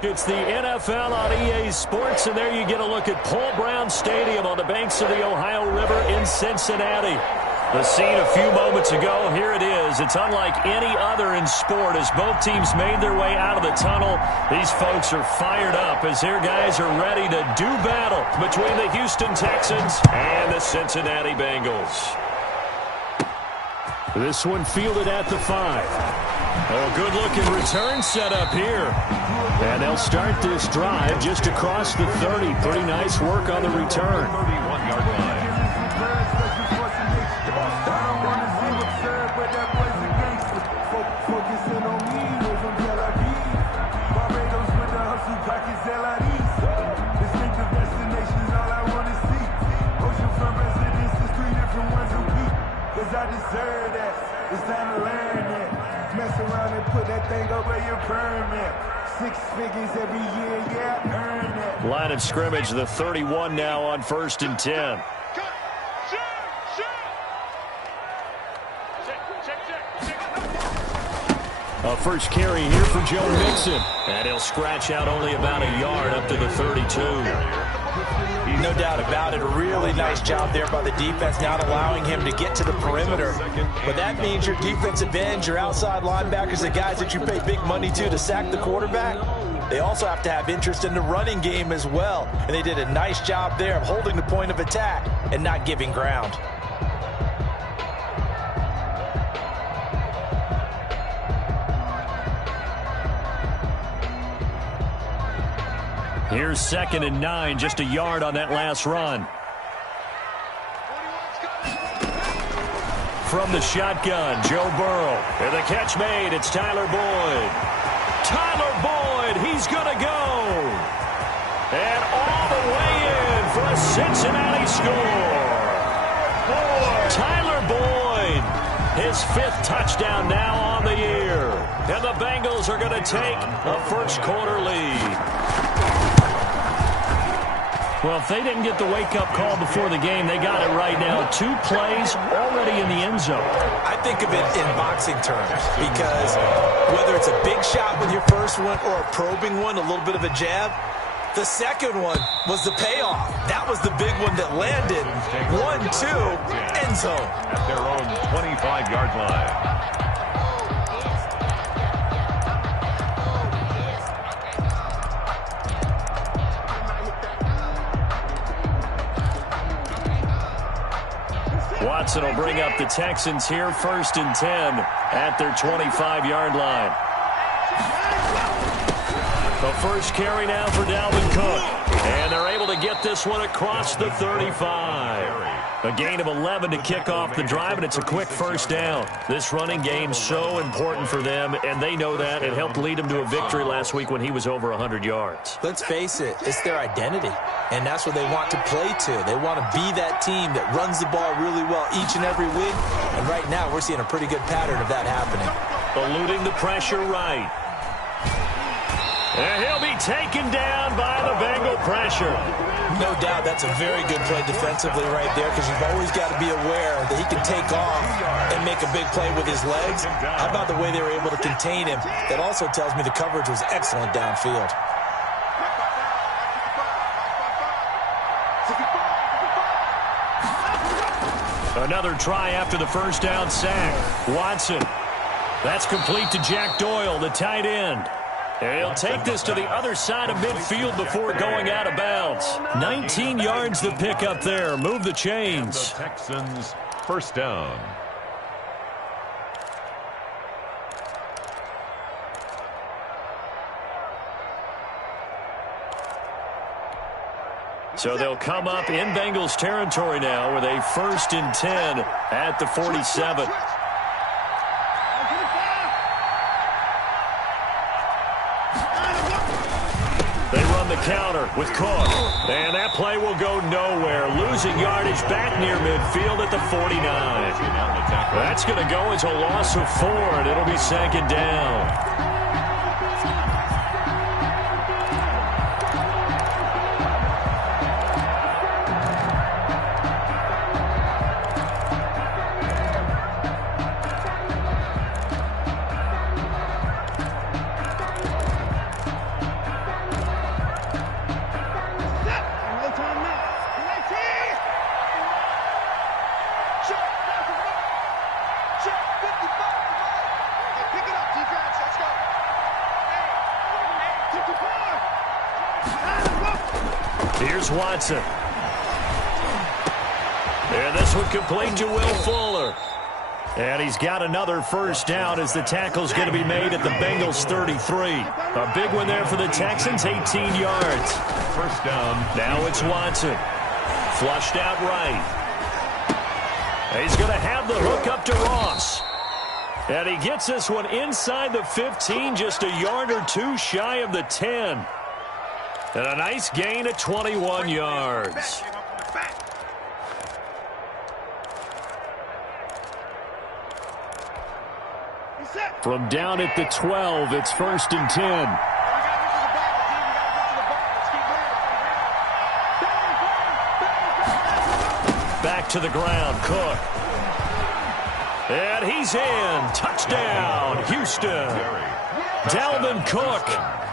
It's the NFL on EA Sports, and there you get a look at Paul Brown Stadium on the banks of the Ohio River in Cincinnati. The scene a few moments ago, here it is. It's unlike any other in sport as both teams made their way out of the tunnel. These folks are fired up as their guys are ready to do battle between the Houston Texans and the Cincinnati Bengals. This one fielded at the 5. Oh, good-looking return set up here. And they'll start this drive just across the 30. Pretty nice work on the return. 31-yard line. I deserve that. It's time to learn that. Mess around and put that thing over your permit. 6 figures every year, yeah, earn that. Line of scrimmage, the 31 now on 1st and 10. A first carry here for Joe Mixon. And he'll scratch out only about a yard up to the 32. No doubt about it. A really nice job there by the defense, not allowing him to get to the perimeter. But that means your defensive ends, your outside linebackers, the guys that you pay big money to sack the quarterback, they also have to have interest in the running game as well. And they did a nice job there of holding the point of attack and not giving ground. Here's 2nd and 9, just a yard on that last run. From the shotgun, Joe Burrow. And the catch made, it's Tyler Boyd. Tyler Boyd, he's going to go. And all the way in for a Cincinnati score. Tyler Boyd, his 5th touchdown now on the year. And the Bengals are going to take a first-quarter lead. Well, if they didn't get the wake-up call before the game, they got it right now. 2 plays already in the end zone. I think of it in boxing terms because whether it's a big shot with your first one or a probing one, a little bit of a jab, the second one was the payoff. That was the big one that landed. 1-2, end zone. At their own 25-yard line. Watson will bring up the Texans here 1st and 10 at their 25-yard line. The first carry now for Dalvin Cook. And they're able to get this one across the 35. A gain of 11 to kick off the drive, and it's a quick first down. This running game's so important for them, and they know that. It helped lead them to a victory last week when he was over 100 yards. Let's face it, it's their identity, and that's what they want to play to. They want to be that team that runs the ball really well each and every week, and right now we're seeing a pretty good pattern of that happening. Eluding the pressure right. And he'll be taken down by the Bengal pressure. No doubt that's a very good play defensively right there because you've always got to be aware that he can take off and make a big play with his legs. How about the way they were able to contain him? That also tells me the coverage was excellent downfield. Another try after the first down sack. Watson. That's complete to Jack Doyle, the tight end. And he'll take this to the other side of midfield before going out of bounds. 19 yards to pick up there. Move the chains. The Texans, first down. So they'll come up in Bengals territory now with a 1st and 10 at the 47. They run the counter with Cook. And that play will go nowhere. Losing yardage back near midfield at the 49. That's going to go as a loss of 4, and it'll be 2nd down. Here's Watson. And this one complete to Will Fuller. And he's got another first down as the tackle's going to be made at the Bengals 33. A big one there for the Texans, 18 yards. First down. Now it's Watson. Flushed out right. He's going to have the hook up to Ross. And he gets this one inside the 15, just a yard or two shy of the 10. And a nice gain of 21 yards. From down at the 12, it's 1st and 10. Back to the ground, Cook. And he's in. Touchdown, Houston. Dalvin Cook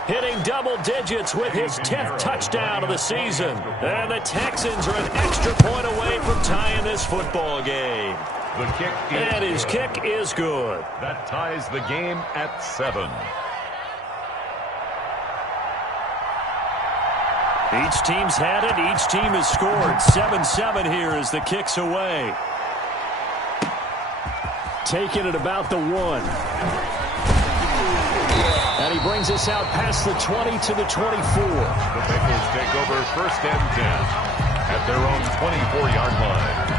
hitting double digits with his 10th touchdown of the season. And the Texans are an extra point away from tying this football game. The kick is And his kick is good. That ties the game at 7. Each team's had it. Each team has scored. 7-7 here as the kick's away. Taking it about the 1. And he brings us out past the 20 to the 24. The Bengals take over 1st and 10 at their own 24-yard line.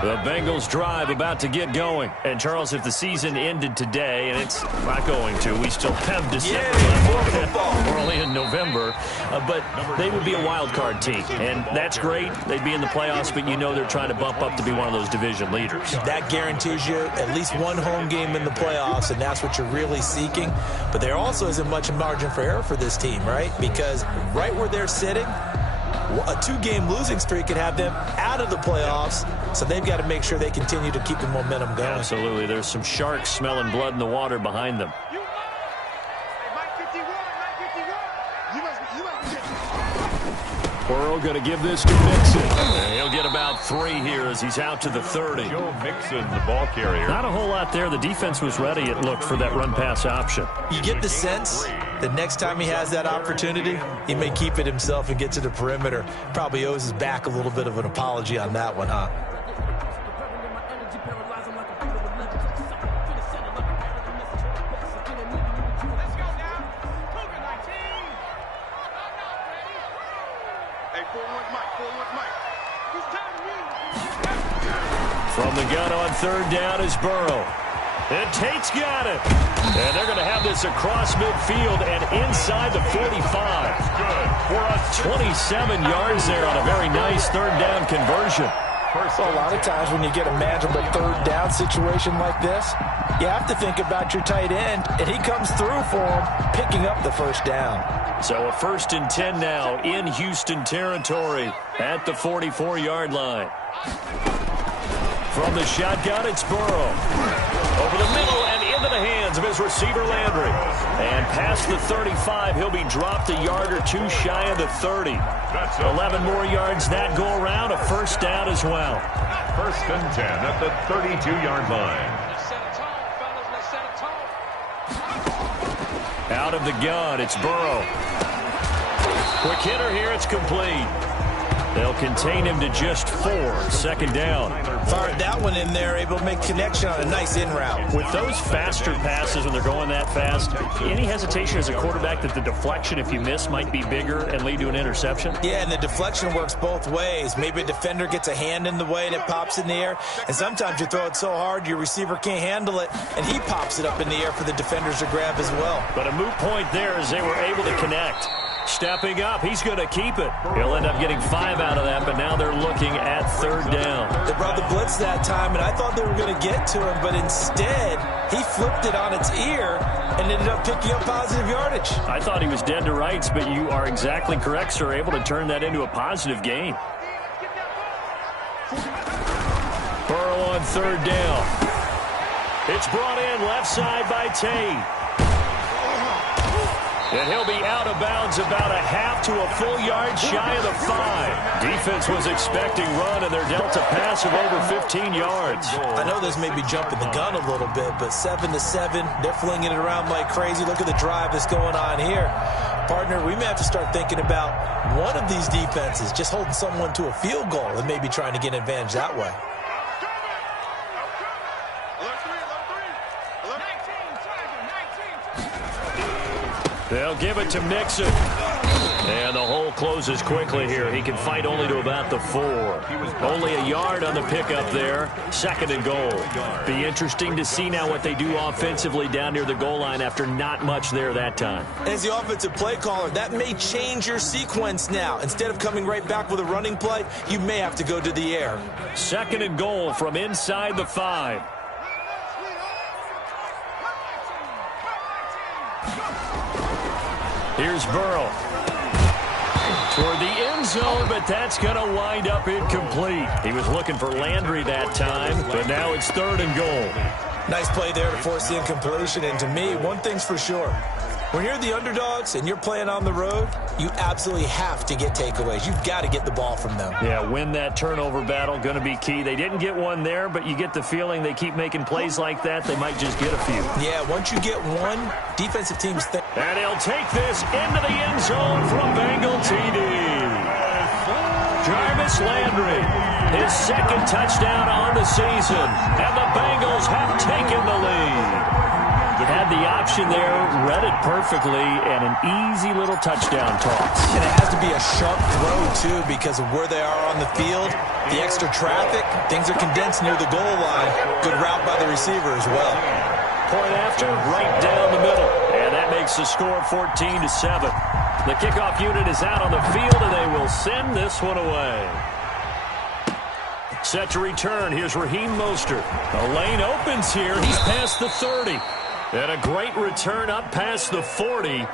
The Bengals drive about to get going. And, Charles, if the season ended today, and it's not going to, we still have December left. We're only in November. But they would be a wild card team. And that's great. They'd be in the playoffs, but you know they're trying to bump up to be one of those division leaders. That guarantees you at least one home game in the playoffs, and that's what you're really seeking. But there also isn't much margin for error for this team, right? Because right where they're sitting, a 2-game losing streak could have them out of the playoffs, so they've got to make sure they continue to keep the momentum going. Absolutely. There's some sharks smelling blood in the water behind them. Burrow going to give this to Mixon. He'll get about 3 here as he's out to the 30. Joe Mixon, the ball carrier. Not a whole lot there. The defense was ready, it looked, for that run-pass option. You get the sense that next time he has that opportunity, he may keep it himself and get to the perimeter. Probably owes his back a little bit of an apology on that one, huh? From the gun on 3rd down is Burrow. And Tate's got it. And they're going to have this across midfield and inside the 45. Good for us. 27 yards there on a very nice 3rd down conversion. A lot of times when you get a manageable 3rd down situation like this, you have to think about your tight end, and he comes through for him, picking up the 1st down. So a 1st and 10 now in Houston territory at the 44-yard line. From the shotgun, it's Burrow. Over the middle and into the hands of his receiver, Landry. And past the 35, he'll be dropped a yard or 2 shy of the 30. 11 more yards that go around, a 1st down as well. 1st and 10 at the 32-yard line. Out of the gun, it's Burrow. Quick hitter here, it's complete. They'll contain him to just 4. 2nd down. Fired that one in there, able to make connection on a nice in route. With those faster passes when they're going that fast, any hesitation as a quarterback that the deflection, if you miss, might be bigger and lead to an interception? Yeah, and the deflection works both ways. Maybe a defender gets a hand in the way and it pops in the air. And sometimes you throw it so hard your receiver can't handle it, and he pops it up in the air for the defenders to grab as well. But a moot point there as they were able to connect. Stepping up, he's going to keep it. He'll end up getting 5 out of that, but now they're looking at 3rd down. They brought the blitz that time, and I thought they were going to get to him, but instead, he flipped it on its ear and ended up picking up positive yardage. I thought he was dead to rights, but you are exactly correct, sir, able to turn that into a positive gain. Burrow on 3rd down. It's brought in left side by Tate. And he'll be out of bounds about a half to a full yard shy of the 5. Defense was expecting run, and they're dealt a pass of over 15 yards. I know this may be jumping the gun a little bit, but 7-7, they're flinging it around like crazy. Look at the drive that's going on here. Partner, we may have to start thinking about one of these defenses just holding someone to a field goal and maybe trying to get an advantage that way. They'll give it to Mixon. And the hole closes quickly here. He can fight only to about the 4. Only a yard on the pickup there. 2nd and goal. Be interesting to see now what they do offensively down near the goal line after not much there that time. As the offensive play caller, that may change your sequence now. Instead of coming right back with a running play, you may have to go to the air. 2nd and goal from inside the 5. Here's Burrow. Toward the end zone, but that's going to wind up incomplete. He was looking for Landry that time, but now it's 3rd and goal. Nice play there to force the incompletion, and to me, one thing's for sure. When you're the underdogs and you're playing on the road, you absolutely have to get takeaways. You've got to get the ball from them. Yeah, win that turnover battle, going to be key. They didn't get one there, but you get the feeling they keep making plays like that, they might just get a few. Yeah, once you get one, defensive teams think. And he'll take this into the end zone from Bengal TD. Jarvis Landry, his 2nd touchdown on the season, and the Bengals have taken the lead. Had the option there, read it perfectly, and an easy little touchdown toss. And it has to be a sharp throw, too, because of where they are on the field, the extra traffic, things are condensed near the goal line. Good route by the receiver as well. Point after, right down the middle. And that makes the score 14-7. The kickoff unit is out on the field, and they will send this one away. Set to return. Here's Raheem Mostert. The lane opens here. He's past the 30. And a great return up past the 40,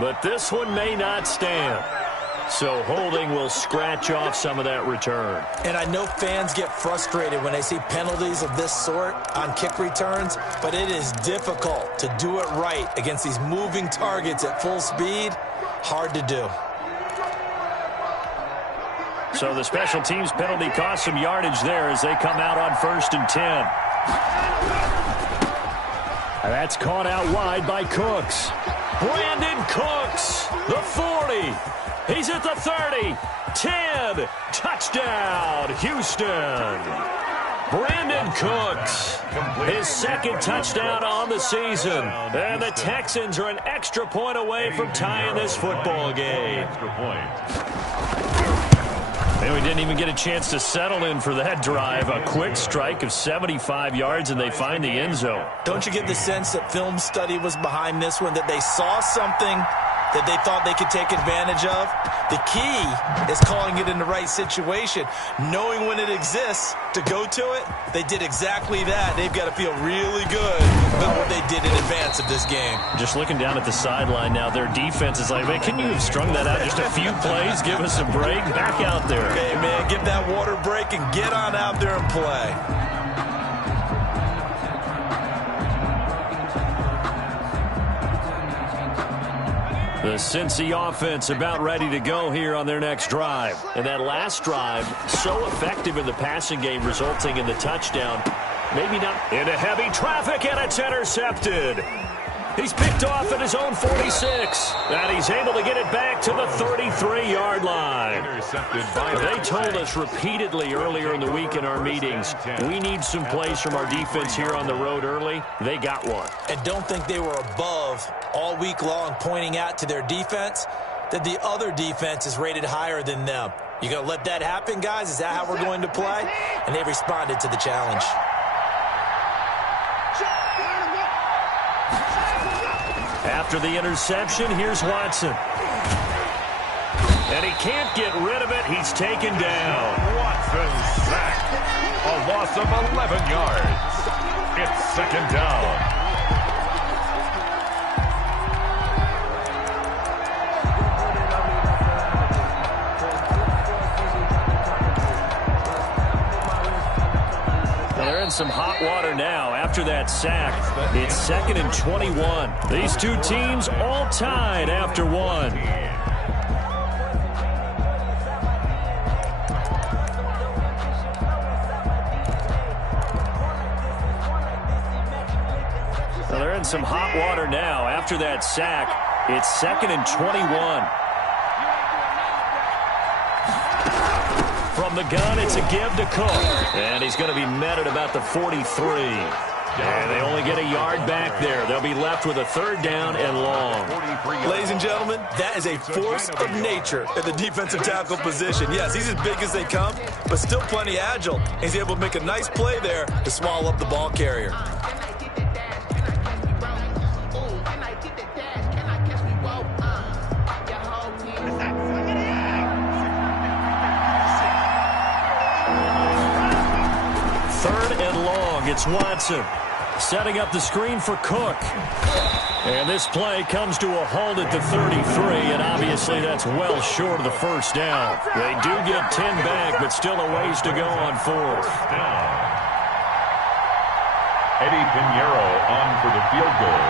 but this one may not stand. So holding will scratch off some of that return. And I know fans get frustrated when they see penalties of this sort on kick returns, but it is difficult to do it right against these moving targets at full speed. Hard to do. So the special teams penalty cost some yardage there as they come out on 1st and 10. That's caught out wide by Cooks. Brandon Cooks, the 40. He's at the 30. 10. Touchdown, Houston. Brandon Cooks, his 2nd touchdown on the season. And the Texans are an extra point away from tying this football game. And we didn't even get a chance to settle in for that drive. A quick strike of 75 yards, and they find the end zone. Don't you get the sense that film study was behind this one, that they saw something that they thought they could take advantage of? The key is calling it in the right situation, knowing when it exists to go to it. They did exactly that. They've got to feel really good about what they did in advance of this game. Just looking down at the sideline now, their defense is like, man, can you have strung that out just a few plays? Give us a break. Back out there. Okay, man, give that water break and get on out there and play. The Cincy offense about ready to go here on their next drive. And that last drive, so effective in the passing game, resulting in the touchdown. Maybe not into heavy traffic, and it's intercepted. He's picked off at his own 46. And he's able to get it back to the 33-yard line. They told us repeatedly earlier in the week in our meetings, we need some plays from our defense here on the road early. They got one. And don't think they were above all week long pointing out to their defense that the other defense is rated higher than them. You going to let that happen, guys? Is that how we're going to play? And they responded to the challenge. After the interception, here's Watson. And he can't get rid of it. He's taken down. Watson sacked. A loss of 11 yards. It's 2nd down. in some hot water now after that sack. It's 2nd and 21. These two teams all tied after one. Well, they're in some hot water now after that sack. It's 2nd and 21. From the gun, it's a give to Cook. And he's going to be met at about the 43. And they only get a yard back there. They'll be left with a 3rd down and long. Ladies and gentlemen, that is a force of nature at the defensive tackle position. Yes, he's as big as they come, but still plenty agile. He's able to make a nice play there to swallow up the ball carrier. It's Watson setting up the screen for Cook. And this play comes to a halt at the 33, and obviously that's well short of the 1st down. They do get 10 back, but still a ways to go on 4th. Eddie Pinheiro on for the field goal.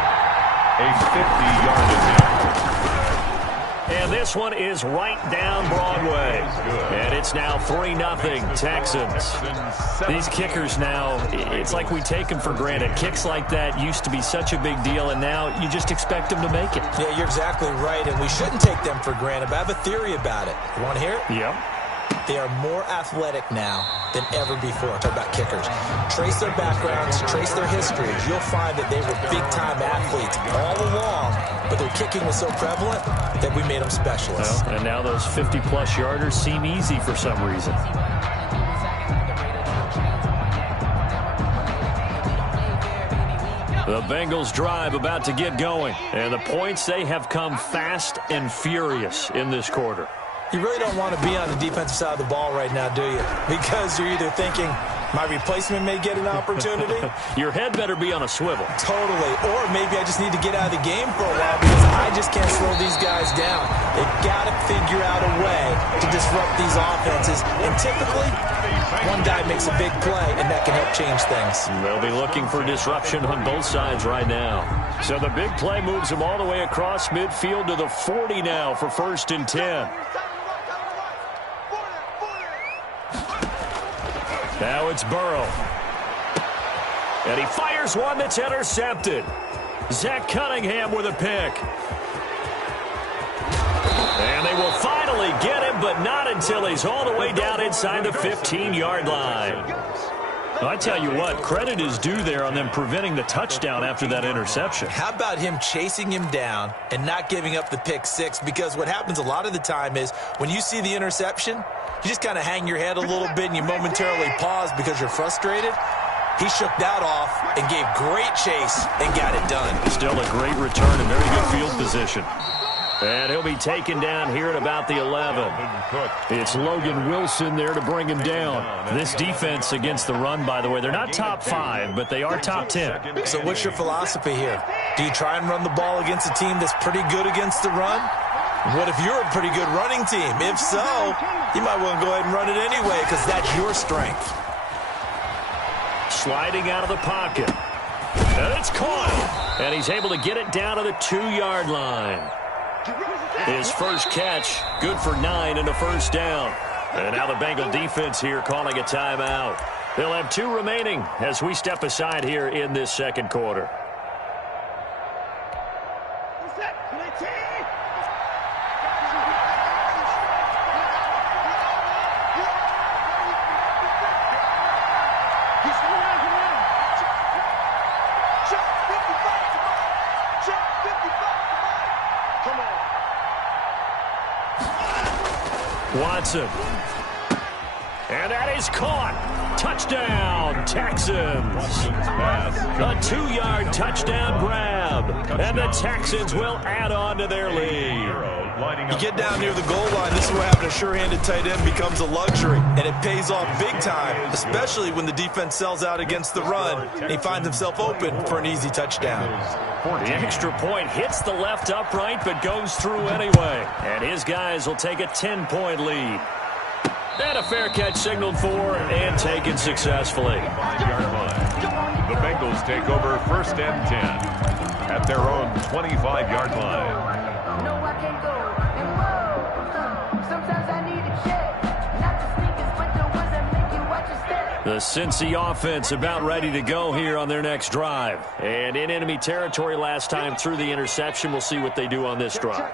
A 50-yard attempt. And this one is right down Broadway. And it's now 3-0 Texans. These kickers now, it's like we take them for granted. Kicks like that used to be such a big deal, and now you just expect them to make it. Yeah, you're exactly right, and we shouldn't take them for granted, but I have a theory about it. You want to hear it? Yep. They are more athletic now than ever before. Talk about kickers. Trace their backgrounds, trace their histories. You'll find that they were big-time athletes all along, but their kicking was so prevalent that we made them specialists. Well, and now those 50-plus yarders seem easy for some reason. The Bengals drive about to get going, and the points, they have come fast and furious in this quarter. You really don't want to be on the defensive side of the ball right now, do you? Because you're either thinking, my replacement may get an opportunity. Your head better be on a swivel. Totally. Or maybe I just need to get out of the game for a while because I just can't slow these guys down. They've got to figure out a way to disrupt these offenses. And typically, one guy makes a big play, and that can help change things. They'll be looking for disruption on both sides right now. So the big play moves them all the way across midfield to the 40 now for 1st and 10. Now it's Burrow. And he fires one that's intercepted. Zach Cunningham with a pick. And they will finally get him, but not until he's all the way down inside the 15-yard line. Well, I tell you what, credit is due there on them preventing the touchdown after that interception. How about him chasing him down and not giving up the pick 6? Because what happens a lot of the time is when you see the interception, you just kind of hang your head a little bit and you momentarily pause because you're frustrated. He shook that off and gave great chase and got it done. Still a great return and very good field position. And he'll be taken down here at about the 11. It's Logan Wilson there to bring him down. This defense against the run, by the way, they're not top 5, but they are top 10. So what's your philosophy here? Do you try and run the ball against a team that's pretty good against the run? What if you're a pretty good running team? If so, you might want to go ahead and run it anyway because that's your strength. Sliding out of the pocket. And it's caught. And he's able to get it down to the 2-yard line. His first catch, good for 9 and a 1st down. And now the Bengal defense here calling a timeout. They'll have 2 remaining as we step aside here in this 2nd quarter. Watson. And that is caught. Touchdown, Texans. A 2-yard touchdown grab. And the Texans will add on to their lead. You get down near the goal line, this is where having a sure-handed tight end becomes a luxury. And it pays off big time, especially when the defense sells out against the run. And he finds himself open for an easy touchdown. The extra point hits the left upright, but goes through anyway. And his guys will take a 10-point lead. And a fair catch signaled for and taken successfully. 5-yard line. The Bengals take over 1st and 10 at their own 25-yard line. No, I can't go. And whoa, sometimes I need a check. Not the sneakers, but the ones that make you watch your step. The Cincy offense about ready to go here on their next drive. And in enemy territory last time through the interception. We'll see what they do on this drive.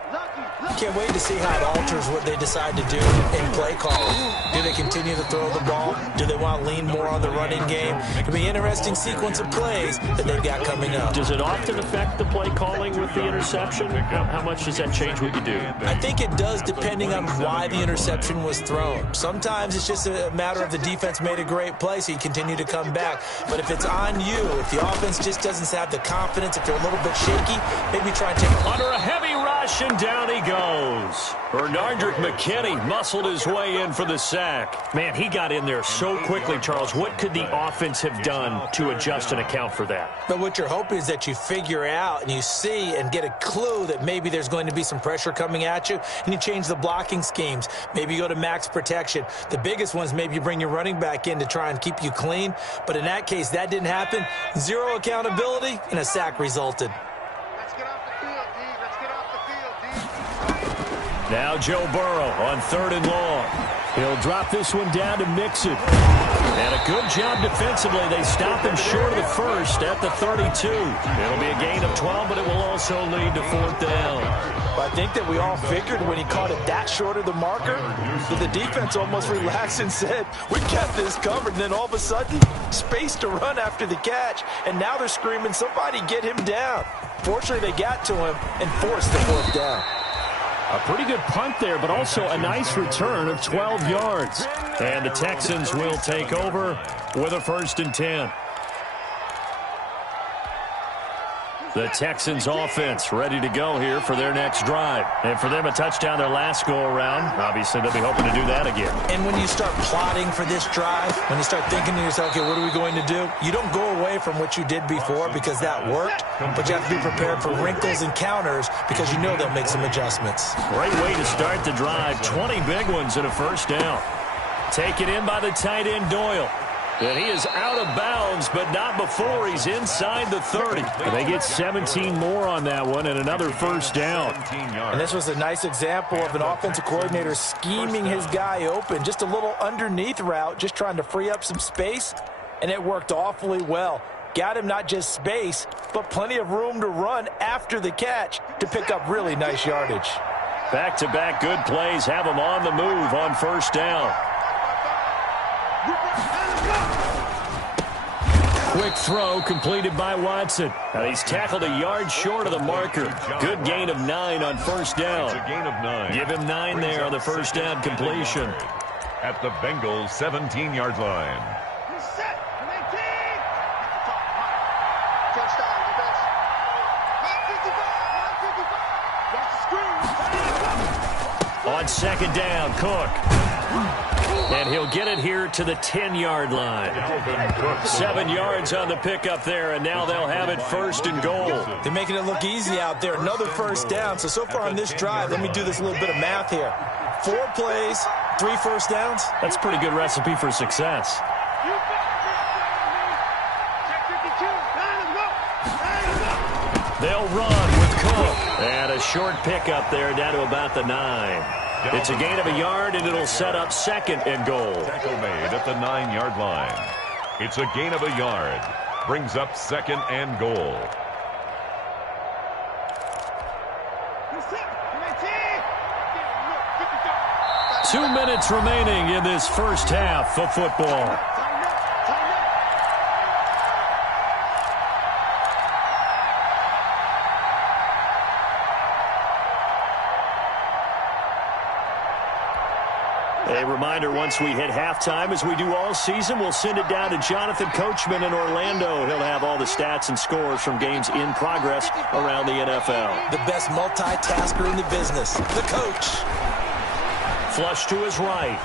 Can't wait to see how it alters what they decide to do in play calling. Do they continue to throw the ball? Do they want to lean more on the running game? It'll be an interesting sequence of plays that they've got coming up. Does it often affect the play calling with the interception? How much does that change what you do? I think it does, depending on why the interception was thrown. Sometimes it's just a matter of the defense made a great play, so you continue to come back. But if it's on you, if the offense just doesn't have the confidence, if they're a little bit shaky, maybe try and take under a heavy rush, and down he goes. Bernardrick McKinney muscled his way in for the sack. Man, he got in there so quickly, Charles. What could the offense have done to adjust and account for that? But what you're hoping is that you figure out and you see and get a clue that maybe there's going to be some pressure coming at you, and you change the blocking schemes. Maybe you go to max protection. The biggest ones, maybe you bring your running back in to try and keep you clean. But in that case, that didn't happen. Zero accountability, and a sack resulted. Now Joe Burrow on 3rd and long. He'll drop this one down to Mixon. And a good job defensively. They stop him short of the first at the 32. It'll be a gain of 12, but it will also lead to 4th down. I think that we all figured when he caught it that short of the marker, that the defense almost relaxed and said, we kept this covered. And then all of a sudden, space to run after the catch. And now they're screaming, somebody get him down. Fortunately, they got to him and forced the 4th down. A pretty good punt there, but also a nice return of 12 yards. And the Texans will take over with a 1st and 10. The Texans offense ready to go here for their next drive. And for them, a touchdown their last go-around. Obviously, they'll be hoping to do that again. And when you start plotting for this drive, when you start thinking to yourself, okay, what are we going to do? You don't go away from what you did before because that worked, but you have to be prepared for wrinkles and counters because you know they'll make some adjustments. Great way to start the drive. 20 big ones and a 1st down. Taken in by the tight end, Doyle. And he is out of bounds, but not before he's inside the 30. And they get 17 more on that one and another 1st down. And this was a nice example of an offensive coordinator scheming his guy open. Just a little underneath route, just trying to free up some space, and it worked awfully well. Got him not just space, but plenty of room to run after the catch to pick up really nice yardage. Back-to-back good plays have him on the move on 1st down. Quick throw completed by Watson. And he's tackled a yard short of the marker. Good gain of 9 on 1st down. It's a gain of 9. Give him 9 there on the 1st down completion. At the Bengals' 17-yard line. On 2nd down, Cook. And he'll get it here to the 10-yard line. 7 yards on the pickup there, and now they'll have it 1st and goal. They're making it look easy out there. Another 1st down. So far on this drive, let me do this little bit of math here. 4 plays, 3 1st downs. That's a pretty good recipe for success. They'll run with Cook. And a short pickup there down to about the 9. It's a gain of a yard, and it'll set up 2nd and goal. Tackle made at the 9-yard line. It's a gain of a yard. Brings up 2nd and goal. Two minutes remaining in this first half of football. A reminder, once we hit halftime, as we do all season, we'll send it down to Jonathan Coachman in Orlando. He'll have all the stats and scores from games in progress around the NFL. The best multitasker in the business, the coach. Flush to his right.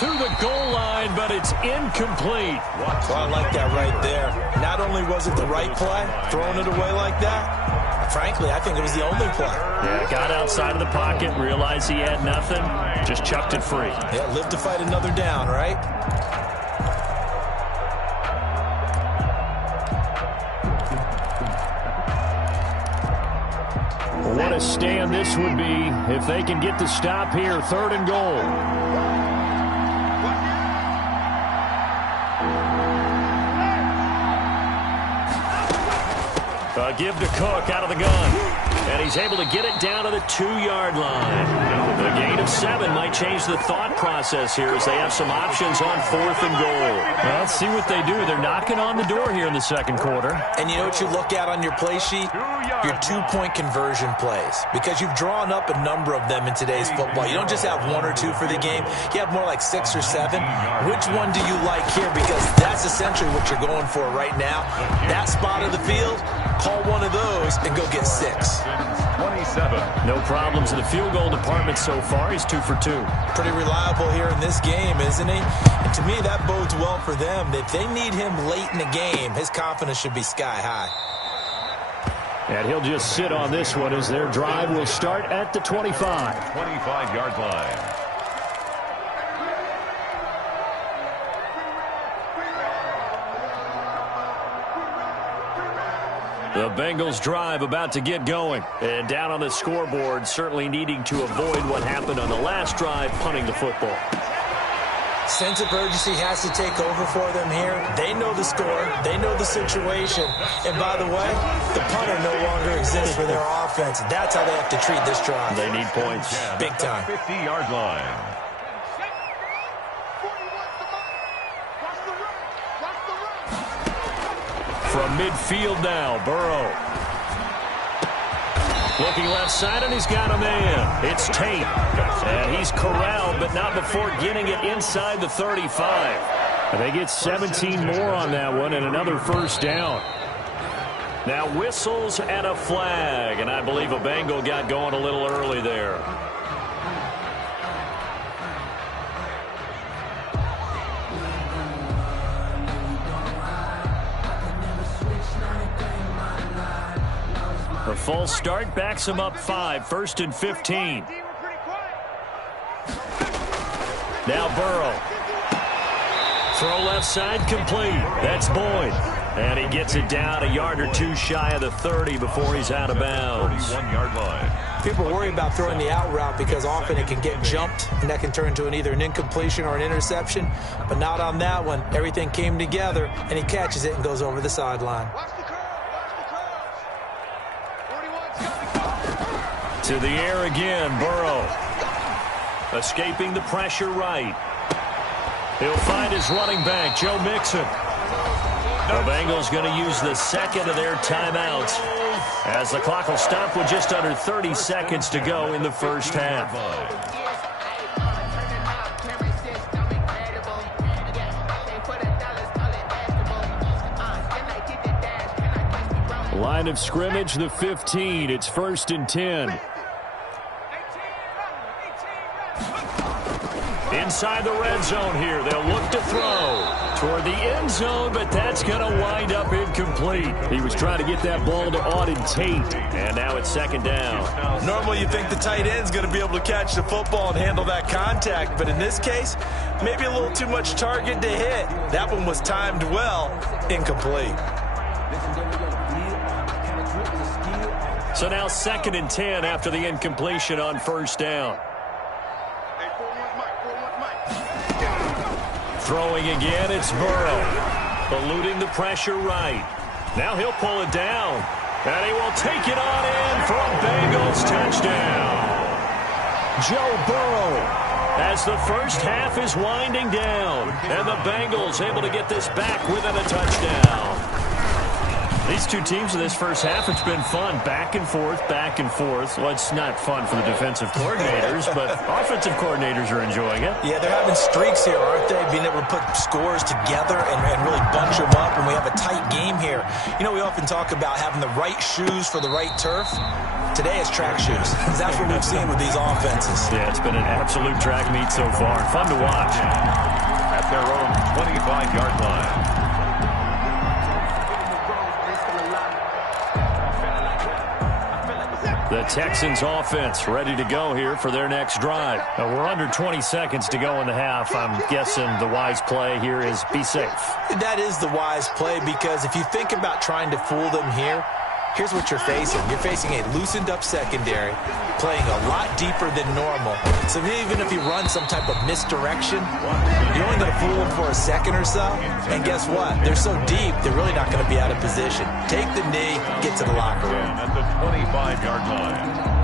To the goal line, but it's incomplete. Well, I like that right there. Not only was it the right play, throwing it away like that, Frankly, I think it was the only play. Yeah, got outside of the pocket, realized he had nothing, just chucked it free. Yeah, live to fight another down, right? What a stand this would be if they can get the stop here, 3rd and goal. Give to Cook out of the gun. And he's able to get it down to the 2-yard line. The gain of 7 might change the thought process here as they have some options on 4th and goal. Well, let's see what they do. They're knocking on the door here in the second quarter. And you know what you look at on your play sheet? Your 2-point conversion plays. Because you've drawn up a number of them in today's football. You don't just have 1 or 2 for the game. You have more like 6 or 7. Which one do you like here? Because that's essentially what you're going for right now. That spot of the field, call one of those and go get 6. 27. No problems in the field goal department so far. He's 2 for 2. Pretty reliable here in this game, isn't he? And to me, that bodes well for them. If they need him late in the game, his confidence should be sky high. And he'll just sit on this one as their drive will start at the 25. 25-yard line. The Bengals drive about to get going. And down on the scoreboard, certainly needing to avoid what happened on the last drive, punting the football. Sense of urgency has to take over for them here. They know the score. They know the situation. And by the way, the punter no longer exists for their offense. That's how they have to treat this drive. They need points. Big time. 50-yard line. From midfield now, Burrow. Looking left side, and he's got a man. It's Tate. And he's corralled, but not before getting it inside the 35. They get 17 more on that one and another first down. Now whistles and a flag, and I believe a Bengal got going a little early there. A false start backs him up 5, 1st and 15. Now Burrow. Throw left side complete. That's Boyd. And he gets it down a yard or 2 shy of the 30 before he's out of bounds. 31-yard line. People worry about throwing the out route because often it can get jumped, and that can turn into either an incompletion or an interception. But not on that one. Everything came together, and he catches it and goes over the sideline. To the air again, Burrow. Escaping the pressure right. He'll find his running back, Joe Mixon. The Bengals going to use the second of their timeouts as the clock will stop with just under 30 seconds to go in the first half. Line of scrimmage, the 15. It's 1st and 10. Inside the red zone here. They'll look to throw toward the end zone, but that's going to wind up incomplete. He was trying to get that ball to Auden Tate, and now it's 2nd down. Normally you think the tight end's going to be able to catch the football and handle that contact, but in this case, maybe a little too much target to hit. That one was timed well, incomplete. So now 2nd and 10 after the incompletion on 1st down. Throwing again, it's Burrow. Eluding the pressure right. Now he'll pull it down. And he will take it on in for a Bengals touchdown. Joe Burrow, as the first half is winding down. And the Bengals able to get this back within a touchdown. These two teams in this first half, it's been fun. Back and forth, back and forth. Well, it's not fun for the defensive coordinators, but offensive coordinators are enjoying it. Yeah, they're having streaks here, aren't they? Being able to put scores together and really bunch them up, and we have a tight game here. You know, we often talk about having the right shoes for the right turf. Today it's track shoes. That's what we've seen with these offenses. Yeah, it's been an absolute track meet so far. Fun to watch. At their own 25-yard line. The Texans offense ready to go here for their next drive. We're under 20 seconds to go in the half. I'm guessing the wise play here is be safe. That is the wise play, because if you think about trying to fool them here, here's what you're facing. You're facing a loosened up secondary, playing a lot deeper than normal. So even if you run some type of misdirection, you're only going to fool them for a second or so. And guess what? They're so deep, they're really not going to be out of position. Take the knee, get to the locker room. At the 25-yard line.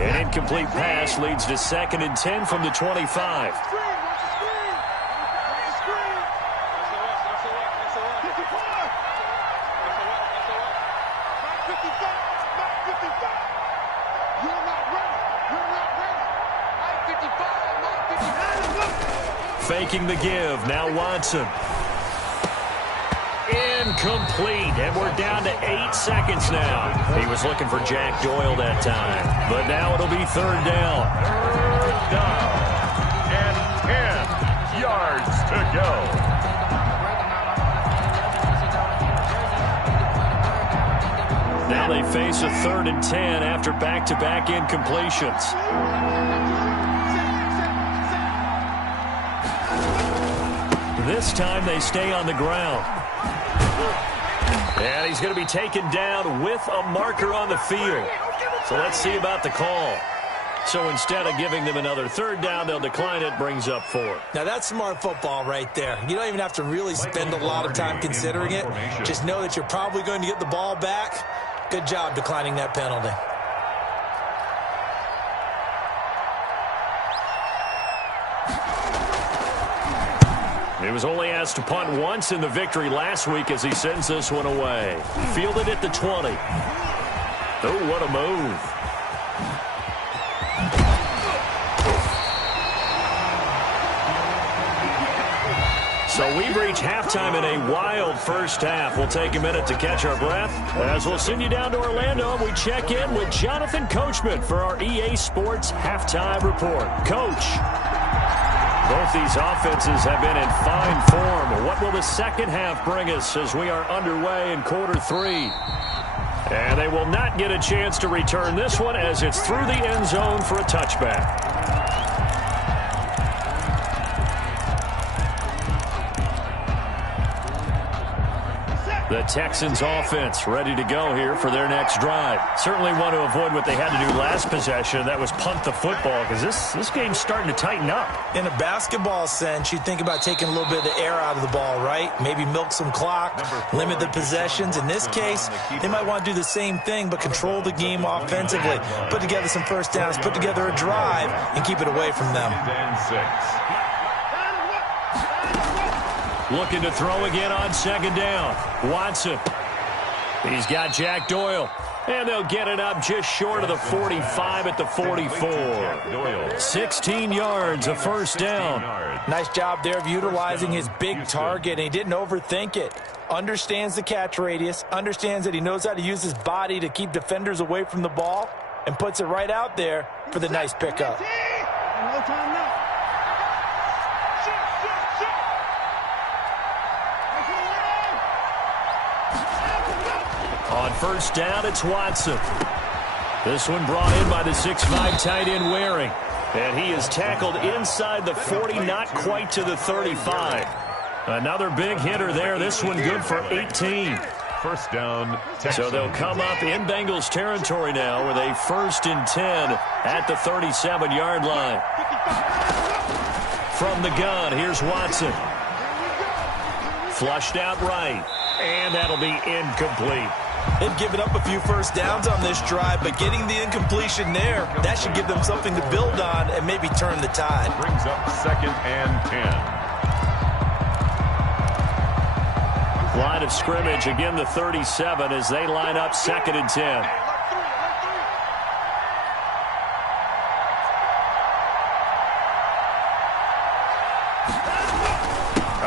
An incomplete pass leads to 2nd and 10 from the 25. Faking the give. Now Watson. Incomplete, and we're down to 8 seconds now. He was looking for Jack Doyle that time, but now it'll be 3rd down. 3rd down and 10 yards to go. Now they face a 3rd and 10 after back-to-back incompletions. This time they stay on the ground. And he's going to be taken down with a marker on the field. So let's see about the call. So instead of giving them another 3rd down, they'll decline it, brings up 4. Now that's smart football right there. You don't even have to really spend a lot of time considering it. Just know that you're probably going to get the ball back. Good job declining that penalty. He was only asked to punt once in the victory last week as he sends this one away. Fielded at the 20. Oh, what a move. So we've reached halftime in a wild first half. We'll take a minute to catch our breath as we'll send you down to Orlando and we check in with Jonathan Coachman for our EA Sports Halftime Report. Coach. Both these offenses have been in fine form. What will the second half bring us as we are underway in quarter 3? And they will not get a chance to return this one as it's through the end zone for a touchback. The Texans offense ready to go here for their next drive. Certainly want to avoid what they had to do last possession. That was punt the football, because this game's starting to tighten up. In a basketball sense, you think about taking a little bit of the air out of the ball, right? Maybe milk some clock, limit the possessions. In this case, they might want to do the same thing, but control the game offensively. Put together some first downs, put together a drive, and keep it away from them. 10-6. Looking to throw again on 2nd down. Watson. He's got Jack Doyle. And they'll get it up just short of the 45 at the 44. 16 yards, a first down. Nice job there of utilizing his big target, and he didn't overthink it. Understands the catch radius, understands that he knows how to use his body to keep defenders away from the ball, and puts it right out there for the nice pickup. No time now. On first down, it's Watson. This one brought in by the 6'5" tight end Waring. And he is tackled inside the 40, not quite to the 35. Another big hitter there. This one good for 18. First down, Texans. So they'll come up in Bengals territory now with a 1st and 10 at the 37-yard line. From the gun, here's Watson. Flushed out right. And that'll be incomplete. They've given up a few first downs on this drive, but getting the incompletion there, that should give them something to build on and maybe turn the tide. Brings up 2nd and 10. Line of scrimmage, again the 37 as they line up 2nd and 10.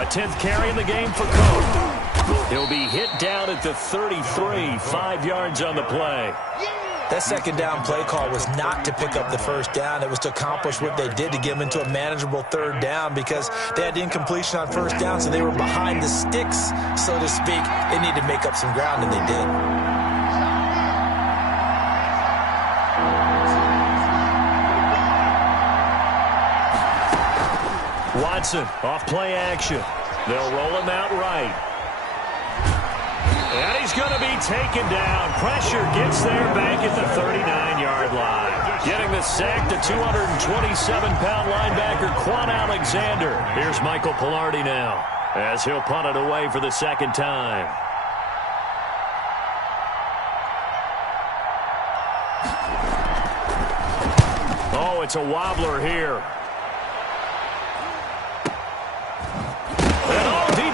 A 10th carry in the game for Cook. He'll be hit down at the 33, 5 yards on the play. That second down play call was not to pick up the first down. It was to accomplish what they did, to get them into a manageable third down, because they had incompletion on first down, so they were behind the sticks, so to speak. They needed to make up some ground, and they did. Watson off play action. They'll roll him out right. And he's going to be taken down. Pressure gets there back at the 39-yard line. Getting the sack to 227-pound linebacker Quan Alexander. Here's Michael Palardy now as he'll punt it away for the second time. Oh, it's a wobbler here.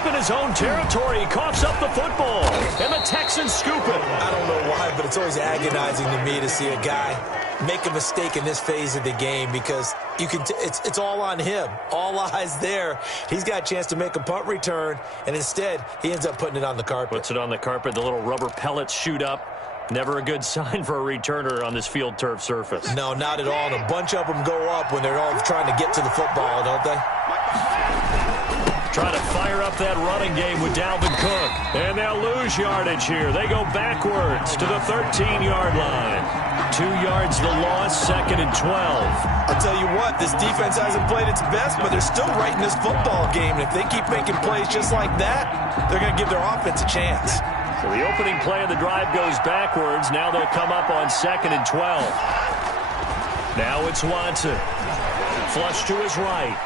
In his own territory, he coughs up the football, and the Texans scoop it. I don't know why, but it's always agonizing to me to see a guy make a mistake in this phase of the game, because you can it's all on him. All eyes there. He's got a chance to make a punt return, and instead he ends up putting it on the carpet. Puts it on the carpet. The little rubber pellets shoot up. Never a good sign for a returner on this field turf surface. No, not at all. And a bunch of them go up when they're all trying to get to the football, don't they? Trying to fire up that running game with Dalvin Cook. And they'll lose yardage here. They go backwards to the 13-yard line. 2 yards the loss, 2nd and 12. I'll tell you what, this defense hasn't played its best, but they're still right in this football game. And if they keep making plays just like that, they're going to give their offense a chance. So the opening play of the drive goes backwards. Now they'll come up on 2nd and 12. Now it's Watson. Flush to his right.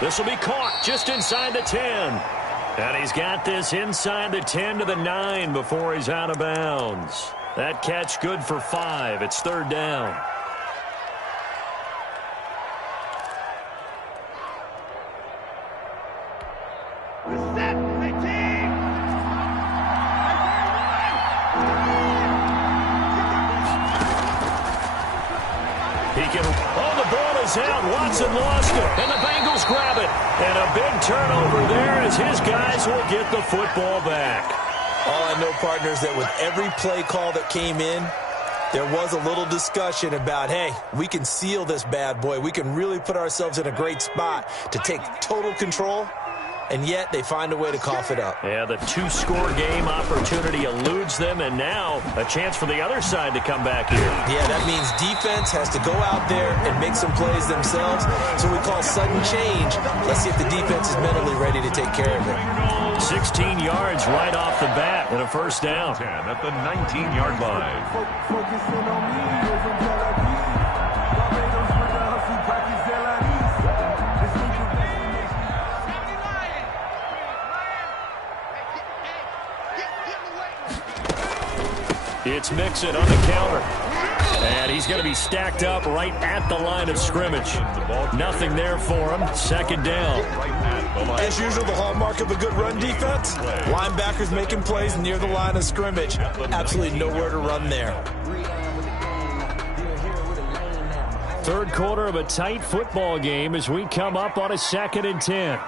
This will be caught just inside the 10. And he's got this inside the 10 to the 9 before he's out of bounds. That catch good for 5. It's 3rd down. Out. Watson lost it, and the Bengals grab it. And a big turnover there as his guys will get the football back. All I know, partners, that with every play call that came in, there was a little discussion about, hey, we can seal this bad boy. We can really put ourselves in a great spot to take total control, and yet they find a way to cough it up. Yeah, the 2-score game opportunity eludes them, and now a chance for the other side to come back here. Yeah, that means defense has to go out there and make some plays themselves. So we call sudden change. Let's see if the defense is mentally ready to take care of it. 16 yards right off the bat and a 1st down. 10 at the 19-yard line. Focusing on me isn't Tel Aviv. Barbados with the hustle practice Tel Aviv. This nigga It's Mixon on the counter. And he's going to be stacked up right at the line of scrimmage. Nothing there for him. 2nd down. As usual, the hallmark of a good run defense, linebackers making plays near the line of scrimmage. Absolutely nowhere to run there. 3rd quarter of a tight football game as we come up on a 2nd and 10.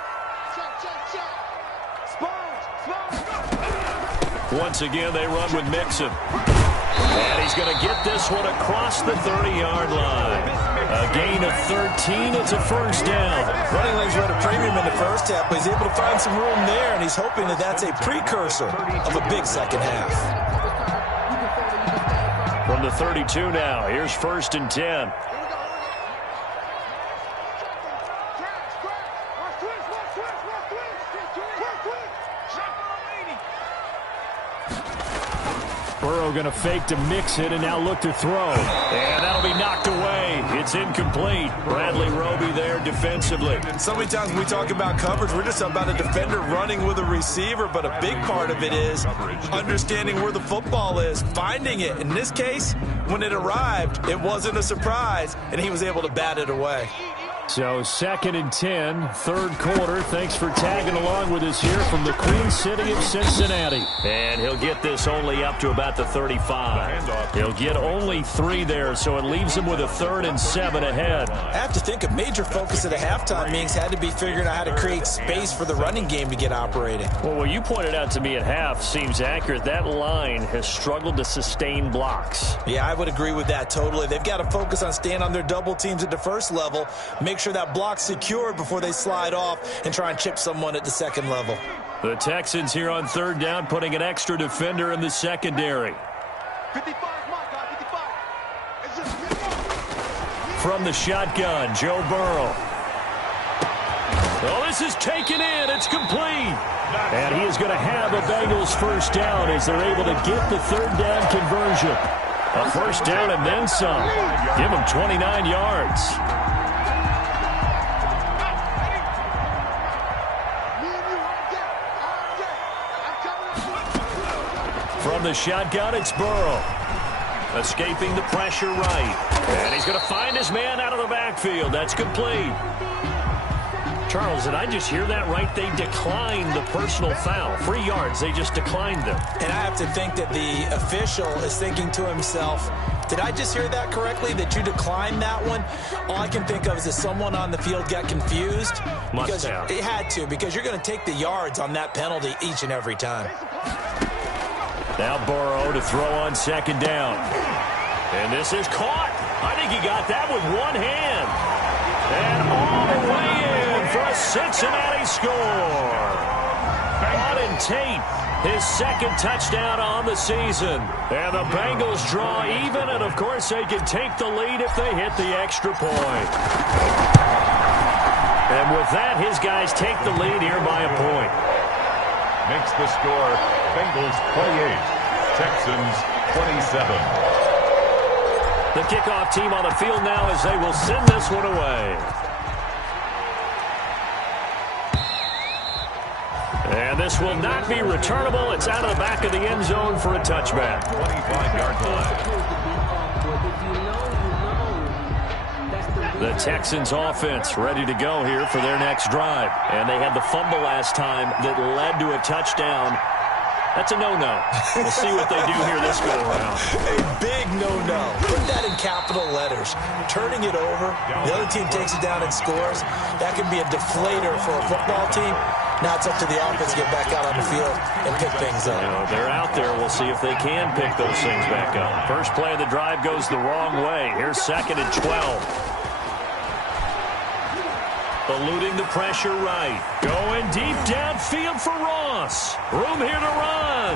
Once again, they run with Mixon. And he's going to get this one across the 30-yard line. A gain of 13. It's a 1st down. Running lanes were at a premium in the first half, but he's able to find some room there, and he's hoping that that's a precursor of a big second half. From the 32 now, here's 1st and 10. Burrow going to fake to mix it and now look to throw. And that'll be knocked away. It's incomplete. Bradley Roby there defensively. So many times when we talk about coverage, we're just about a defender running with a receiver, but a big part of it is understanding where the football is, finding it. In this case, when it arrived, it wasn't a surprise, and he was able to bat it away. So 2nd and 10, third quarter. Thanks for tagging along with us here from the Queen City of Cincinnati. And he'll get this only up to about the 35. He'll get only 3 there, so it leaves him with a 3rd and 7 ahead. I have to think a major focus at a halftime meetings had to be figuring out how to create space for the running game to get operating. Well, what you pointed out to me at half seems accurate. That line has struggled to sustain blocks. Yeah, I would agree with that totally. They've got to focus on staying on their double teams at the first level, make sure that block's secured before they slide off and try and chip someone at the second level. The Texans here on 3rd down, putting an extra defender in the secondary. 55, my God, 55. From the shotgun, Joe Burrow. Oh, this is taken in. It's complete. And he is going to have a Bengals first down as they're able to get the 3rd down conversion. A first down and then some. Give him 29 yards. From the shotgun, it's Burrow. Escaping the pressure right. And he's going to find his man out of the backfield. That's complete. Charles, did I just hear that right? They declined the personal foul. 3 yards, they just declined them. And I have to think that the official is thinking to himself, did I just hear that correctly, that you declined that one? All I can think of is that someone on the field got confused. Must have. It had to, because you're going to take the yards on that penalty each and every time. Now Burrow to throw on 2nd down. And this is caught. I think he got that with one hand. And all the way in for a Cincinnati score. Auden Tate, his 2nd touchdown on the season. And the Bengals draw even, and of course they can take the lead if they hit the extra point. And with that, his guys take the lead here by a point. Makes the score Bengals 28, Texans 27. The kickoff team on the field now as they will send this one away. And this will not be returnable. It's out of the back of the end zone for a touchback. 25-yard line. The Texans offense ready to go here for their next drive. And they had the fumble last time that led to a touchdown. That's a no-no. We'll see what they do here this go around. A big no-no. Put that in capital letters. Turning it over, the other team takes it down and scores. That can be a deflator for a football team. Now it's up to the offense to get back out on the field and pick things up. You know, they're out there. We'll see if they can pick those things back up. First play of the drive goes the wrong way. Here's 2nd and 12. Eluding the pressure right. Going deep downfield for Ross. Room here to run.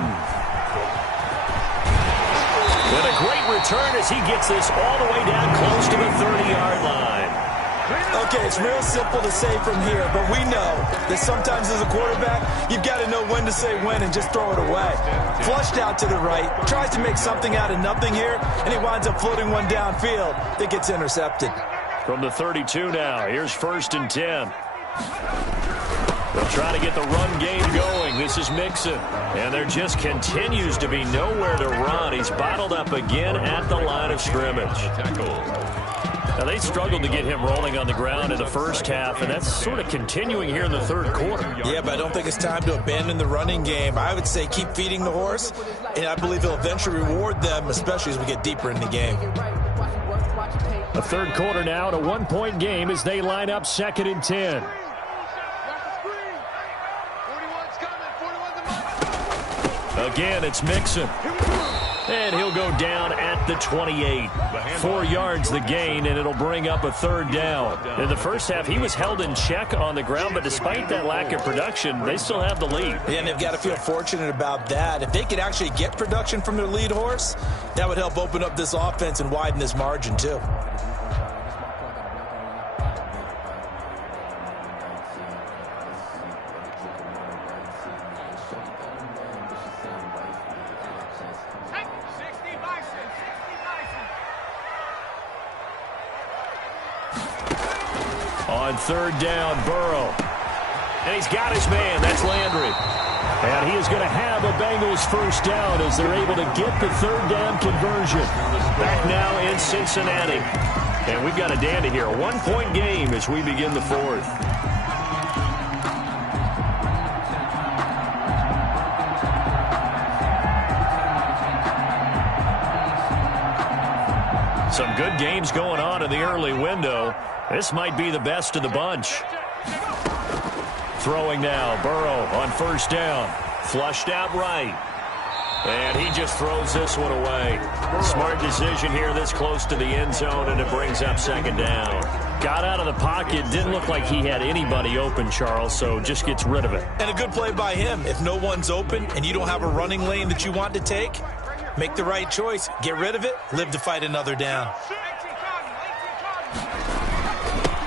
And a great return as he gets this all the way down close to the 30-yard line. Okay, it's real simple to say from here, but we know that sometimes as a quarterback, you've got to know when to say when and just throw it away. Flushed out to the right, tries to make something out of nothing here, and he winds up floating one downfield that gets intercepted. From the 32 now, here's 1st and 10. They'll try to get the run game going. This is Mixon. And there just continues to be nowhere to run. He's bottled up again at the line of scrimmage. Now, they struggled to get him rolling on the ground in the first half, and that's sort of continuing here in the 3rd quarter. Yeah, but I don't think it's time to abandon the running game. I would say keep feeding the horse, and I believe he'll eventually reward them, especially as we get deeper in the game. A 3rd quarter now, and a 1-point game as they line up 2nd and 10. Again, it's Mixon. And he'll go down at the 28. 4 yards the gain, and it'll bring up a 3rd down. In the first half, he was held in check on the ground, but despite that lack of production, they still have the lead. Yeah, and they've got to feel fortunate about that. If they could actually get production from their lead horse, that would help open up this offense and widen this margin, too. On 3rd down, Burrow. And he's got his man. That's Landry. And he is going to have a Bengals first down as they're able to get the 3rd down conversion. Back now in Cincinnati. And we've got a dandy here. A 1-point game as we begin the fourth. Some good games going on in the early window. This might be the best of the bunch. Throwing now, Burrow on first down. Flushed out right. And he just throws this one away. Smart decision here this close to the end zone, and it brings up second down. Got out of the pocket. Didn't look like he had anybody open, Charles, so just gets rid of it. And a good play by him. If no one's open and you don't have a running lane that you want to take, make the right choice. Get rid of it. Live to fight another down.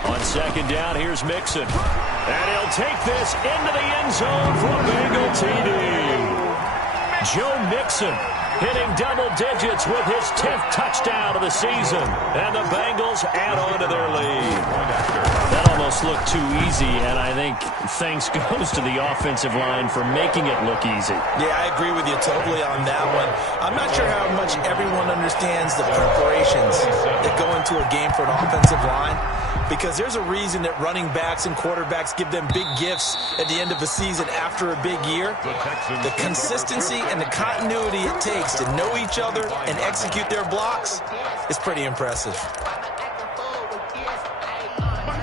On second down, here's Mixon. And he'll take this into the end zone for a Bengal TD. Joe Mixon hitting double digits with his 10th touchdown of the season. And the Bengals add on to their lead. That almost looked too easy, and I think thanks goes to the offensive line for making it look easy. Yeah, I agree with you totally on that one. I'm not sure how much everyone understands the preparations that go into a game for an offensive line, because there's a reason that running backs and quarterbacks give them big gifts at the end of a season after a big year. The consistency and the continuity it takes to know each other and execute their blocks is pretty impressive.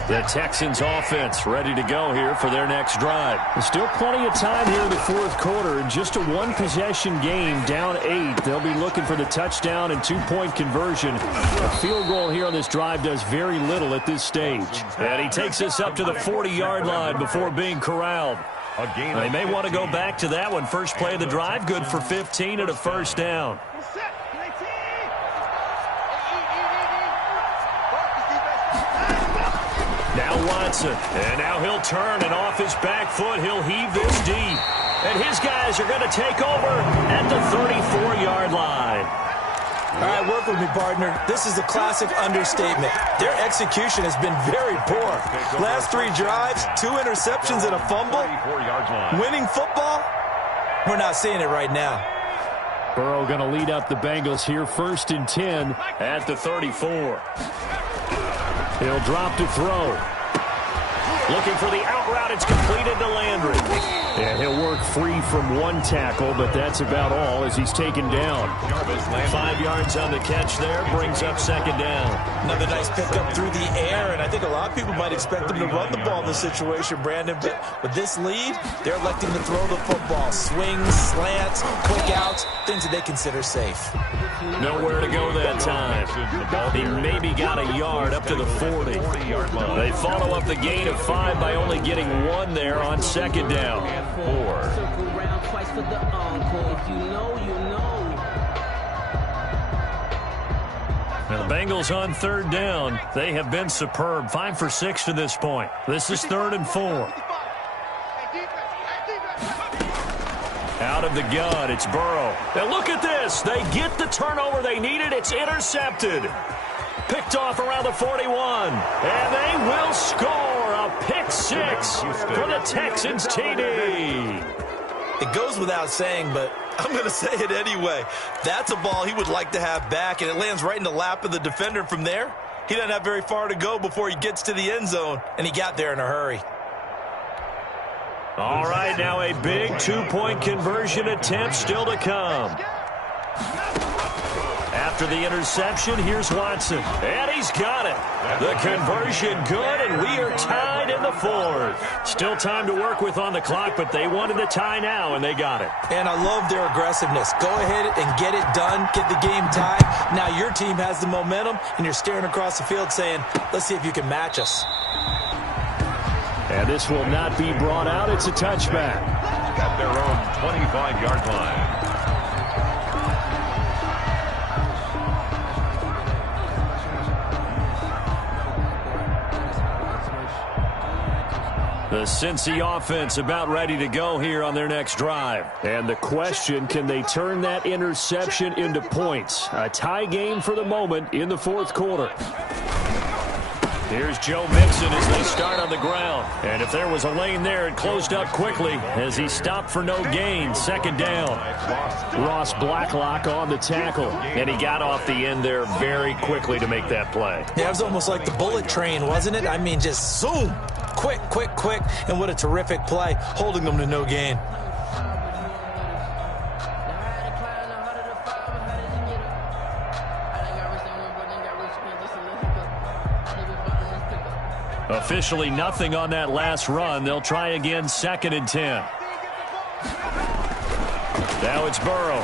The Texans offense ready to go here for their next drive. There's still plenty of time here in the fourth quarter. Just a one-possession game, down 8. They'll be looking for the touchdown and two-point conversion. A field goal here on this drive does very little at this stage. And he takes us up to the 40-yard line before being corralled. They may want to go back to that one. First play of the drive, good for 15 and a first down. Now Watson, and now he'll turn, and off his back foot, he'll heave this deep. And his guys are going to take over at the 34-yard line. All right, work with me, partner. This is a classic understatement. Their execution has been very poor. Last 3 drives, 2 interceptions and a fumble. Winning football? We're not seeing it right now. Burrow going to lead up the Bengals here, 1st and 10 at the 34. He'll drop to throw. Looking for the out route. It's completed to Landry. And he'll work free from one tackle, but that's about all as he's taken down. 5 yards on the catch there, brings up second down. Another nice pickup through the air, and I think a lot of people might expect them to run the ball in this situation, Brandon, but with this lead, they're electing to throw the football. Swings, slants, quick outs, things that they consider safe. Nowhere to go that time. He maybe got a yard up to the 40. They follow up the gain of 5 by only getting 1 there on second down. 4. Now the Bengals on third down. They have been superb. 5 for 6 to this point. This is 3rd and 4. Out of the gun, it's Burrow. Now look at this. They get the turnover they needed. It's intercepted. Picked off around the 41. And they will score a pick 6 for the Texans TD. It goes without saying, but I'm going to say it anyway. That's a ball he would like to have back, and it lands right in the lap of the defender from there. He doesn't have very far to go before he gets to the end zone, and he got there in a hurry. All right, now a big two-point conversion attempt still to come. After the interception, here's Watson. And he's got it. The conversion good, and we are tied in the fourth. Still time to work with on the clock, but they wanted the tie now, and they got it. And I love their aggressiveness. Go ahead and get it done. Get the game tied. Now your team has the momentum, and you're staring across the field saying, let's see if you can match us. And this will not be brought out. It's a touchback. At their own 25-yard line. The Cincy offense about ready to go here on their next drive. And the question, can they turn that interception into points? A tie game for the moment in the fourth quarter. Here's Joe Mixon as they start on the ground. And if there was a lane there, it closed up quickly as he stopped for no gain. Second down. Ross Blacklock on the tackle. And he got off the end there very quickly to make that play. Yeah, it was almost like the bullet train, wasn't it? I mean, just zoom. Quick, quick, quick. And what a terrific play, holding them to no gain. Officially nothing on that last run. They'll try again, 2nd and 10. Now it's Burrow.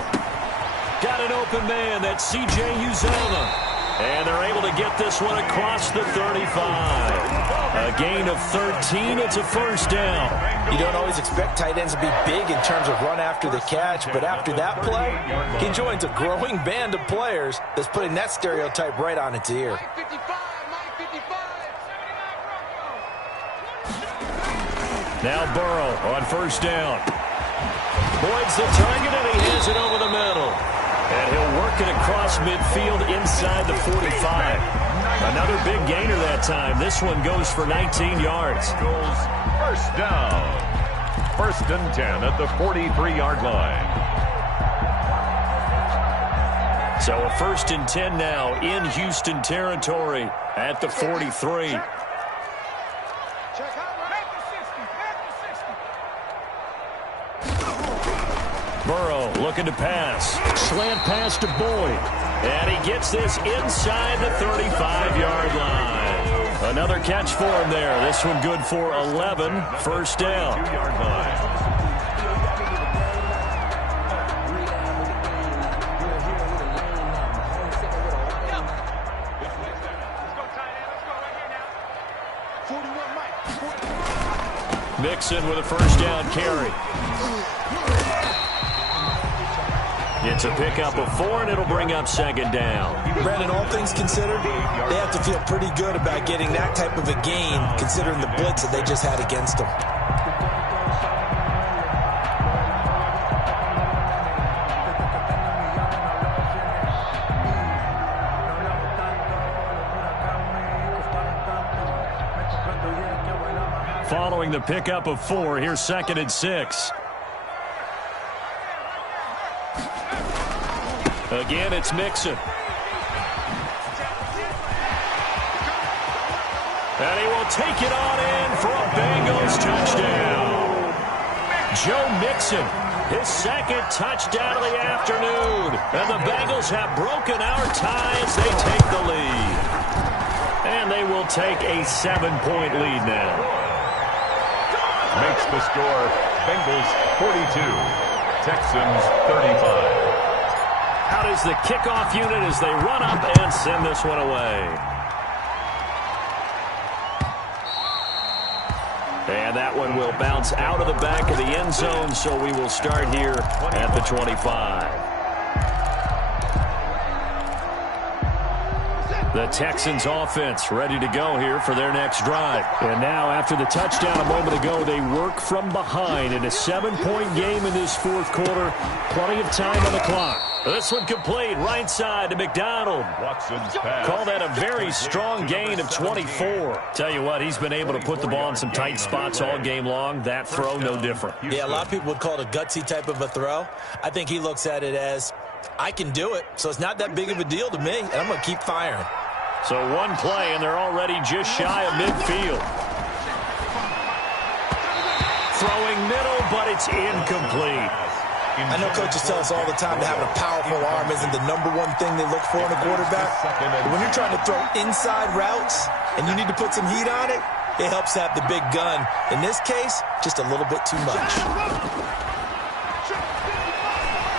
Got an open man. That's C.J. Uzomah. And they're able to get this one across the 35. A gain of 13. It's a first down. You don't always expect tight ends to be big in terms of run after the catch, but after that play, he joins a growing band of players that's putting that stereotype right on its ear. Now Burrow on first down. Boyd's the target, and he has it over the middle. And he'll work it across midfield inside the 45. Another big gainer that time. This one goes for 19 yards. First down. 1st and 10 at the 43-yard line. So a 1st and 10 now in Houston territory at the 43. Burrow looking to pass. Slant pass to Boyd. And he gets this inside the 35-yard line. Another catch for him there. This one good for 11. First down. 2-yard line. Mixon with a first down carry. It's a pickup of 4, and it'll bring up 2nd down. Brandon, all things considered, they have to feel pretty good about getting that type of a gain, considering the blitz that they just had against them. Following the pickup of 4, here's 2nd and 6. Again, it's Mixon. And he will take it on in for a Bengals touchdown. Joe Mixon, his 2nd touchdown of the afternoon. And the Bengals have broken our ties. They take the lead. And they will take a 7-point lead now. Makes the score Bengals 42, Texans 35. How does the kickoff unit as they run up and send this one away? And that one will bounce out of the back of the end zone, so we will start here at the 25. The Texans offense ready to go here for their next drive. And now after the touchdown a moment ago, they work from behind in a 7-point game in this 4th quarter. Plenty of time on the clock. This one complete right side to McDonald. Watson's pass. Call that a very strong gain of 24. Tell you what, he's been able to put the ball in some tight spots all game long. That throw, no different. Yeah, a lot of people would call it a gutsy type of a throw. I think he looks at it as, I can do it, so it's not that big of a deal to me, and I'm going to keep firing. So one play, and they're already just shy of midfield. Throwing middle, but it's incomplete. I know coaches tell us all the time that having a powerful arm isn't the #1 thing they look for in a quarterback. But when you're trying to throw inside routes and you need to put some heat on it, it helps have the big gun. In this case, just a little bit too much.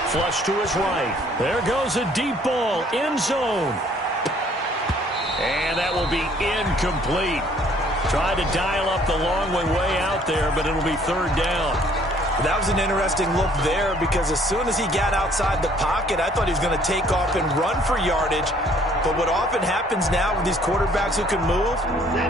Flush to his right. There goes a deep ball, end zone. And that will be incomplete. Tried to dial up the long way out there, but it'll be 3rd down. That was an interesting look there because as soon as he got outside the pocket, I thought he was going to take off and run for yardage. But what often happens now with these quarterbacks who can move,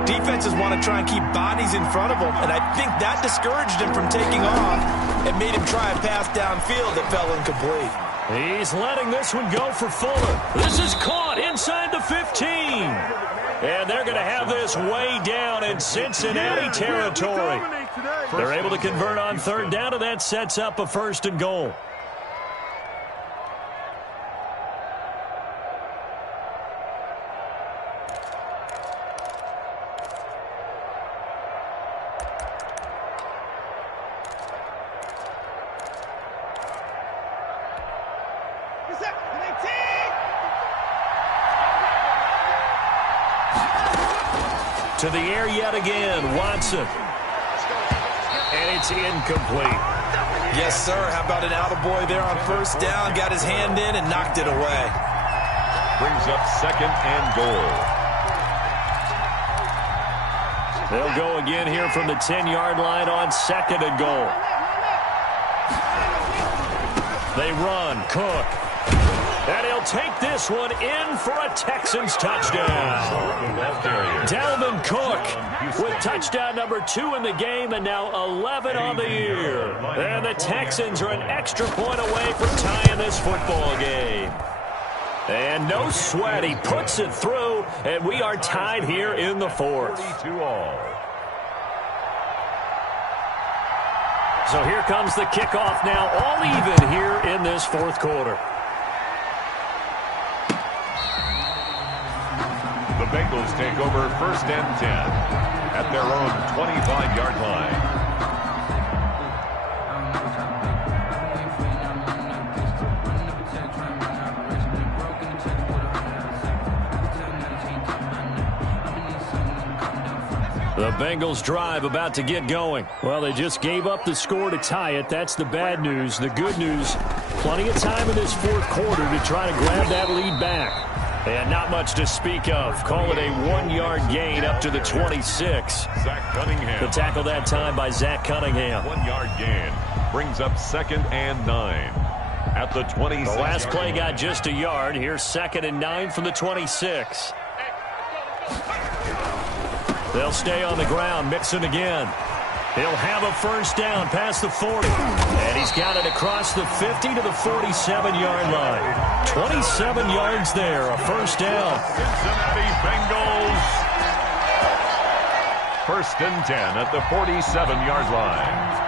defenses want to try and keep bodies in front of them. And I think that discouraged him from taking off and made him try a pass downfield that fell incomplete. He's letting this one go for Fuller. This is caught inside the 15. And they're going to have this way down in Cincinnati territory. They're able to convert on third down, and that sets up a 1st and goal. To the air yet again, Watson. And it's incomplete. Yes, sir. How about an attaboy there on 1st down? Got his hand in and knocked it away. Brings up 2nd and goal. They'll go again here from the 10-yard line on 2nd and goal. They run. Cook. And he'll take this one in for a Texans touchdown. Dalvin Cook with touchdown number 2 in the game and now 11 on the year. And the Texans are an extra point away from tying this football game. And no sweat. He puts it through, and we are tied here in the 4th. 42-all. So here comes the kickoff now, all even here in this 4th quarter. The Bengals take over 1st and 10 at their own 25-yard line. The Bengals drive about to get going. Well, they just gave up the score to tie it. That's the bad news. The good news, plenty of time in this 4th quarter to try to grab that lead back. And not much to speak of. Call it a 1-yard gain up to the 26. Zach Cunningham. The tackle that time by Zach Cunningham. 1-yard gain. Brings up 2nd and 9 at the 26. The last play got just a yard. Here's 2nd and 9 from the 26. They'll stay on the ground. Mixon again. He'll have a 1st down past the 40. And he's got it across the 50 to the 47-yard line. 27 yards there, a 1st down. Cincinnati Bengals. 1st and 10 at the 47-yard line.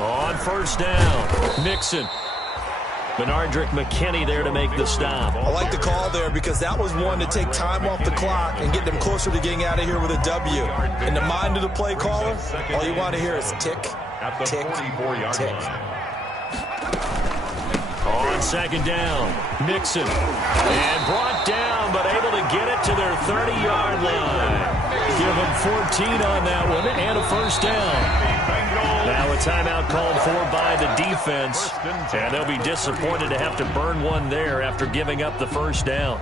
On 1st down, Mixon. Benardrick McKinney there to make the stop. I like the call there because that was one to take time off the clock and get them closer to getting out of here with a W. In the mind of the play caller, all you want to hear is tick, tick, tick. On 2nd down, Mixon. And brought down, but able to get it to their 30-yard line. Give them 14 on that one and a 1st down. Now a timeout called for by the defense, and they'll be disappointed to have to burn one there after giving up the 1st down.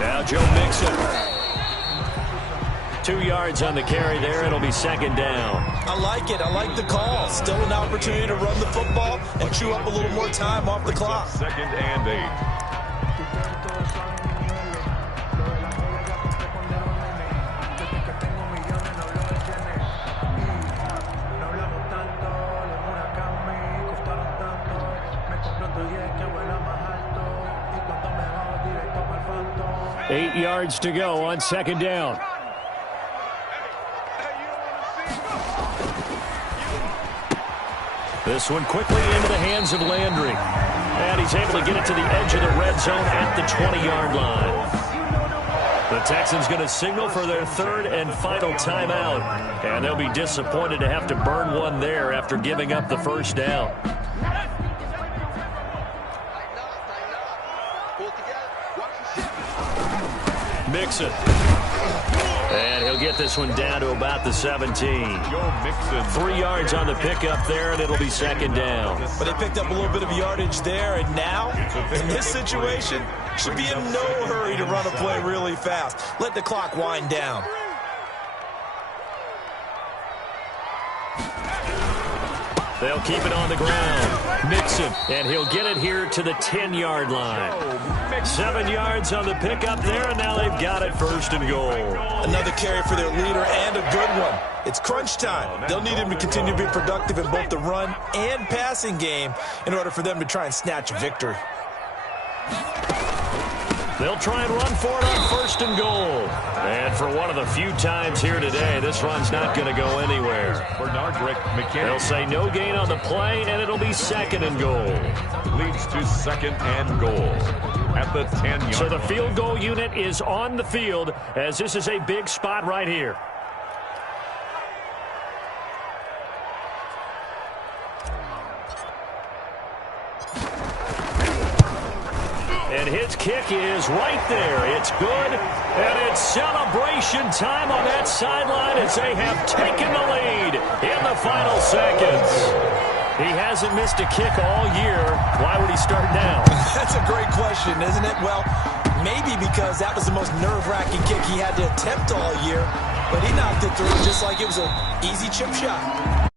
Now Joe Mixon. 2 yards on the carry there. It'll be 2nd down. I like it. I like the call. Still an opportunity to run the football and chew up a little more time off the clock. 2nd and 8. Eight yards to go on 2nd down. This one quickly into the hands of Landry. And he's able to get it to the edge of the red zone at the 20-yard line. The Texans going to signal for their 3rd and final timeout. And they'll be disappointed to have to burn one there after giving up the 1st down. Mixon. And he'll get this one down to about the 17. 3 yards on the pickup there, and it'll be second down. But they picked up a little bit of yardage there, and now, in this situation, should be in no hurry to run a play really fast. Let the clock wind down. They'll keep it on the ground. Mixon, and he'll get it here to the 10-yard line. 7 yards on the pickup there, and now they've got it first and goal. Another carry for their leader, and a good one. It's crunch time. They'll need him to continue to be productive in both the run and passing game in order for them to try and snatch a victory. They'll try and run for it on first and goal. And for one of the few times here today, this run's not going to go anywhere. They'll say no gain on the play, and it'll be second and goal. Leads to second and goal at the 10-yard line. So the field goal unit is on the field, as this is a big spot right here. And his kick is right there. It's good, and it's celebration time on that sideline as they have taken the lead in the final seconds. He hasn't missed a kick all year. Why would he start now? That's a great question, isn't it? Well, maybe because that was the most nerve-wracking kick he had to attempt all year, but he knocked it through just like it was an easy chip shot.